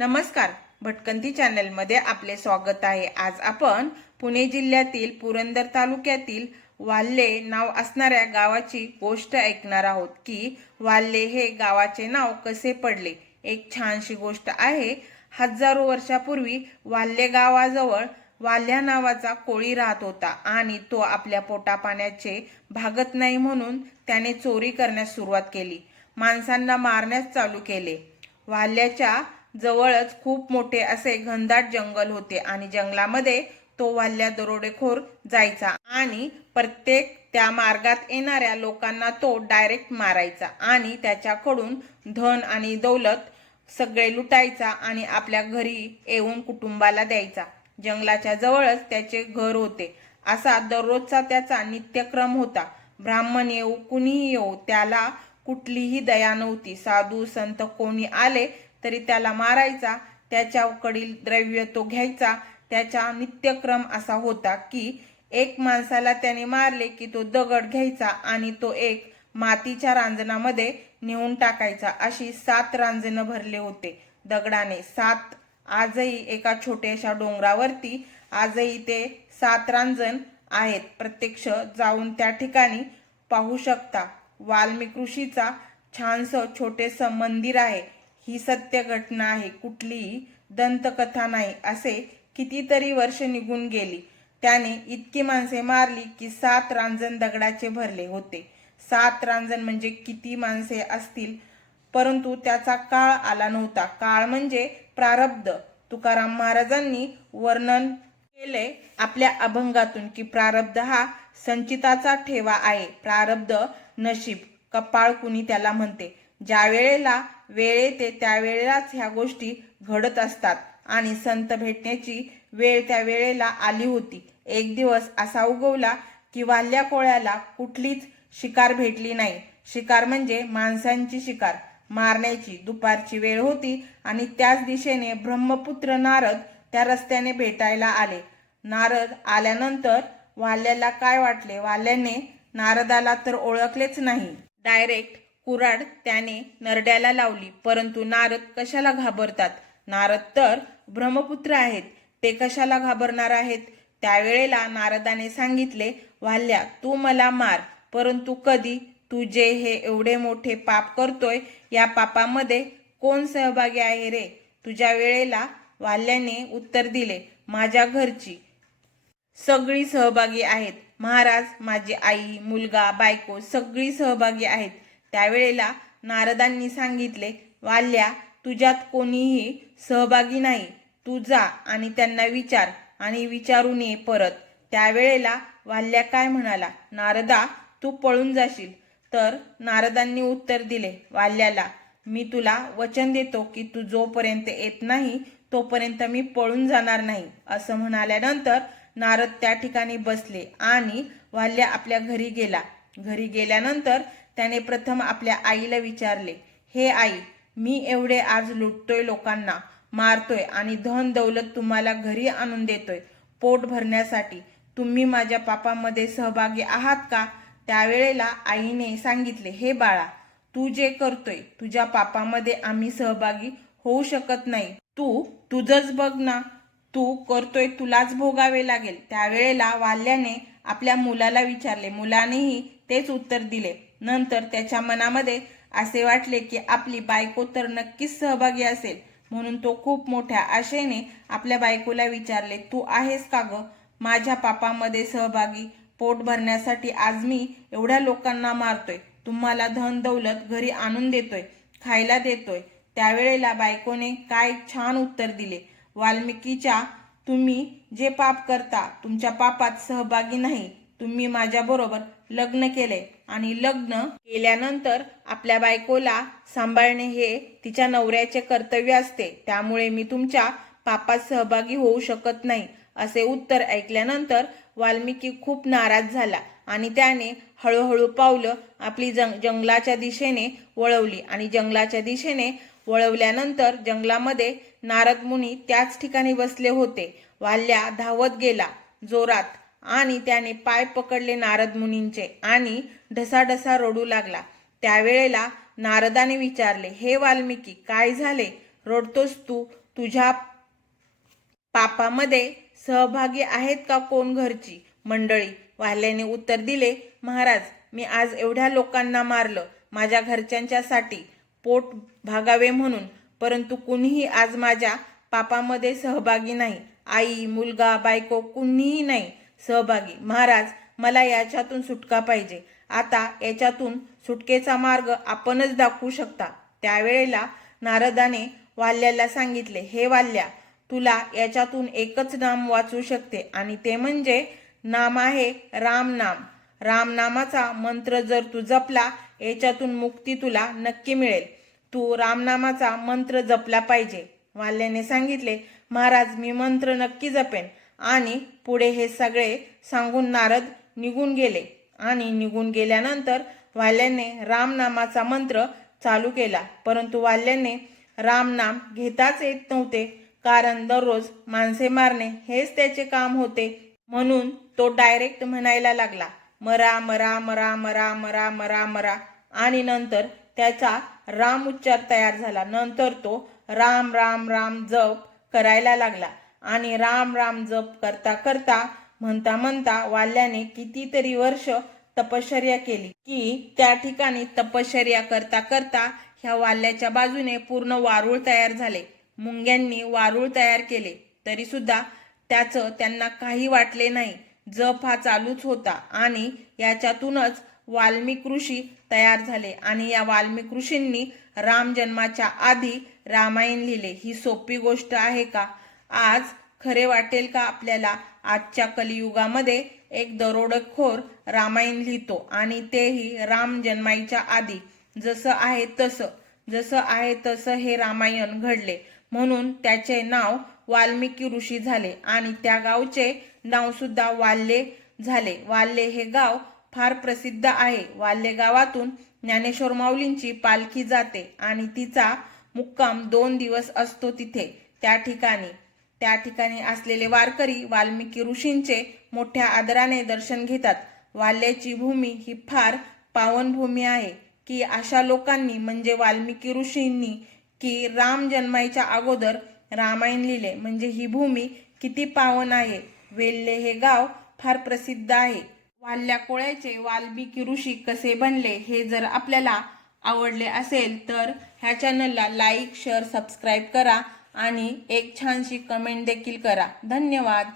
नमस्कार. भटकंती चॅनलमध्ये आपले स्वागत आहे. आज आपण पुणे जिल्ह्यातील पुरंदर तालुक्यातील वाल्हे नाव असणाऱ्या गावाची गोष्ट ऐकणार आहोत की वाल्हे हे गावाचे नाव कसे पडले? एक छानशी गोष्ट आहे. हजारो वर्षापूर्वी वाल्हे गावाजवळ वाल्ह्या नावाचा कोळी राहत होता आणि तो आपल्या पोटापाण्याचे भागत नाही म्हणून त्याने चोरी करण्यास सुरुवात केली. माणसांना मारण्यास चालू केले. वाल्ह्याच्या जवळच खूप मोठे असे घनदाट जंगल होते आणि जंगलामध्ये तो वाल्ल्या दरोडेखोर जायचा आणि प्रत्येक त्या मार्गात येणाऱ्या लोकांना तो डायरेक्ट मारायचा आणि त्याच्याकडून धन आणि दौलत सगळे लुटायचा आणि आपल्या घरी येऊन कुटुंबाला द्यायचा. जंगलाच्या जवळच त्याचे घर होते. असा दररोजचा त्याचा नित्यक्रम होता. ब्राह्मण येऊ कुणीही येऊ त्याला कुठलीही दया नव्हती. साधू संत कोणी आले तरी त्याला मारायचा त्याच्याकडील द्रव्य तो घ्यायचा. त्याचा नित्यक्रम असा होता की एक माणसाला त्याने मारले की तो दगड घ्यायचा आणि तो एक मातीच्या रांजणामध्ये नेऊन टाकायचा. अशी सात रांजणं भरले होते. दगडाने सात आजही एका छोट्याशा डोंगरावरती आजही ते सात रांजण आहेत. प्रत्यक्ष जाऊन त्या ठिकाणी पाहू शकता. वाल्मिक ऋषीचा छानसं छोटेसं मंदिर आहे. ही सत्य घटना आहे कुठलीही दंतकथा नाही असे कितीतरी वर्ष निघून गेली. त्याने इतकी माणसे मारली की सात रांजण दगडाचे भरले होते. सात रांजण म्हणजे किती माणसे असतील? परंतु त्याचा काळ आला नव्हता. काळ म्हणजे प्रारब्ध. तुकाराम महाराजांनी वर्णन केले आपल्या अभंगातून की प्रारब्ध हा संचिताचा ठेवा आहे. प्रारब्ध नशीब. कपाळ कुणी त्याला म्हणते? ज्या वेळेला वेळ येते त्यावेळेलाच ह्या गोष्टी घडत असतात. आणि संत भेटण्याची वेळ त्या वेळेला आली होती. एक दिवस असा उगवला की वाल्ल्या कोळ्याला कुठलीच शिकार भेटली नाही. शिकार म्हणजे माणसांची शिकार. मारण्याची दुपारची वेळ होती आणि त्याच दिशेने ब्रह्मपुत्र नारद त्या रस्त्याने भेटायला आले. नारद आल्यानंतर वाल्याला काय वाटले? वाल्याने नारदाला तर ओळखलेच नाही. डायरेक्ट कुराड त्याने नरड्याला लावली. परंतु नारद कशाला घाबरतात? नारद तर ब्रह्मपुत्र आहेत. ते कशाला घाबरणार आहेत? त्यावेळेला नारदाने सांगितले वाल्या तू मला मार. परंतु कधी तू जे हे एवढे मोठे पाप करतोय या पापामध्ये कोण सहभागी आहे रे? तुझ्या वेळेला वाल्याने उत्तर दिले माझ्या घरची सगळी सहभागी आहेत. महाराज माझी आई मुलगा बायको सगळी सहभागी आहेत. त्यावेळेला नारदांनी सांगितले वाल्या तुझ्यात कोणीही सहभागी नाही. तू जा आणि त्यांना विचार आणि विचारून ये परत. त्यावेळेला वाल्या काय म्हणाला नारदा तू पळून जाशील. तर नारदांनी उत्तर दिले वाल्याला मी तुला वचन देतो की तू जोपर्यंत येत नाही तोपर्यंत मी पळून जाणार नाही. असं म्हणाल्यानंतर नारद त्या ठिकाणी बसले आणि वाल्या आपल्या घरी गेला. घरी गेल्यानंतर त्याने प्रथम आपल्या आईला विचारले हे आई मी एवढे आज लुटतोय लोकांना मारतोय आणि धन दौलत तुम्हाला घरी आणून देतोय. पोट भरण्यासाठी तुम्ही माझ्या पापामध्ये सहभागी आहात का? त्यावेळेला आईने सांगितले हे बाळा तू जे करतोय तुझ्या पापामध्ये आम्ही सहभागी होऊ शकत नाही. तू तुझंच बघ ना तू करतोय तुलाच भोगावे लागेल. त्यावेळेला वाल्याने आपल्या मुलाला विचारले. मुलानेही तेच उत्तर दिले. नंतर त्याच्या मनामध्ये असे वाटले की आपली बायको तर नक्कीच सहभागी असेल. म्हणून तो खूप मोठ्या आशेने आपल्या बायकोला विचारले तू आहेस का ग? माझ्या पापामध्ये सहभागी. पोट भरण्यासाठी आज मी एवढ्या लोकांना मारतोय. तुम्हाला धन दौलत घरी आणून देतोय खायला देतोय. त्यावेळेला बायकोने काय छान उत्तर दिले वाल्मिकीच्या तुम्ही जे पाप करता तुमच्या पापात सहभागी नाही. तुम्ही माझ्याबरोबर लग्न केले आणि लग्न केल्यानंतर आपल्या बायकोला सांभाळणे हे तिच्या नवऱ्याचे कर्तव्य असते. त्यामुळे मी तुमच्या पापात सहभागी होऊ शकत नाही असे उत्तर ऐकल्यानंतर वाल्मिकी खूप नाराज झाला आणि त्याने हळूहळू पावलं आपली जंग जंगलाच्या दिशेने वळवली आणि जंगलाच्या दिशेने वळवल्यानंतर जंगलामध्ये नारद मुनी त्याच ठिकाणी बसले होते. वाल्या धावत गेला जोरात आणि त्याने पाय पकडले नारद मुनींचे आणि ढसाढसा रडू लागला. त्यावेळेला नारदाने विचारले हे वाल्मिकी काय झाले? रडतोस तू? तुझ्या पापामध्ये सहभागी आहेत का कोण घरची मंडळी वाल्याने उत्तर दिले महाराज मी आज एवढ्या लोकांना मारलं माझ्या घरच्यांच्यासाठी पोट भागावे म्हणून परंतु कुणीही आज माझ्या पापामध्ये सहभागी नाही. आई मुलगा बायको कुणीही नाही. सहभागी. महाराज मला याच्यातून सुटका पाहिजे. आता याच्यातून सुटकेचा मार्ग आपणच दाखवू शकता. त्यावेळेला नारदाने वाल्याला सांगितले हे वाल्या तुला याच्यातून एकच नाम वाचू शकते आणि ते म्हणजे नाम आहे रामनाम रामनामाचा मंत्र जर तू जपला याच्यातून मुक्ती तुला नक्की मिळेल. तू रामनामाचा मंत्र जपला पाहिजे. वाल्याने सांगितले महाराज मी मंत्र नक्की जपेन. आणि पुढे हे सगळे सांगून नारद निघून गेले. आणि निघून गेल्यानंतर वाल्याने रामनामाचा मंत्र चालू केला. परंतु वाल्याने रामनाम घेताच येत नव्हते. कारण दररोज माणसे मारणे हेच त्याचे काम होते. म्हणून तो डायरेक्ट म्हणायला लागला मरा मरा मरा मरा मरा मरा मरा. आणि नंतर त्याचा राम उच्चार तयार झाला. नंतर तो राम राम राम जप करायला लागला. आणि राम राम जप करता करता म्हणता म्हणता वाल्याने कितीतरी वर्ष तपश्चर्या केली की त्या ठिकाणी तपश्चर्या करता करता ह्या वाल्याच्या बाजूने पूर्ण वारूळ तयार झाले. मुंग्यांनी वारूळ तयार केले. तरी सुद्धा त्याचं त्यांना काही वाटले नाही. जप हा चालूच होता आणि याच्यातूनच वाल्मिक ऋषी तयार झाले आणि या वाल्मिक ऋषींनी राम जन्माच्या आधी रामायण लिहिले. ही सोपी गोष्ट आहे का? आज खरे वाटेल का आपल्याला? आजच्या कलियुगामध्ये एक दरोडखोर रामायण लिहितो आणि तेही राम जन्माईच्या आधी. जसं आहे तसं जसं आहे तसं हे रामायण घडले. म्हणून त्याचे नाव वाल्मिकी ऋषी झाले आणि त्या गावचे नाव सुद्धा वाल्ले झाले. वाल्ले हे गाव फार प्रसिद्ध आहे. वाल्ले गावातून ज्ञानेश्वर माऊलींची पालखी जाते आणि तिचा मुक्काम दोन दिवस असतो तिथे. त्या ठिकाणी त्या ठिकाणी असलेले वारकरी वाल्मिकी ऋषींचे मोठ्या आदराने दर्शन घेतात. वाल्याची भूमी ही फार पावन भूमी आहे की अशा लोकांनी म्हणजे वाल्मिकी ऋषींनी की राम जन्मायच्या अगोदर रामायण लिहिले. म्हणजे ही भूमी किती पावन आहे? वेल्हे हे गाव फार प्रसिद्ध आहे. वाल्या कोळ्याचे वाल्मिकी ऋषी कसे बनले हे जर आपल्याला आवडले असेल तर ह्या चॅनलला लाईक शेअर सबस्क्राईब करा. आणि एक छानशी कमेंट देखील करा. धन्यवाद.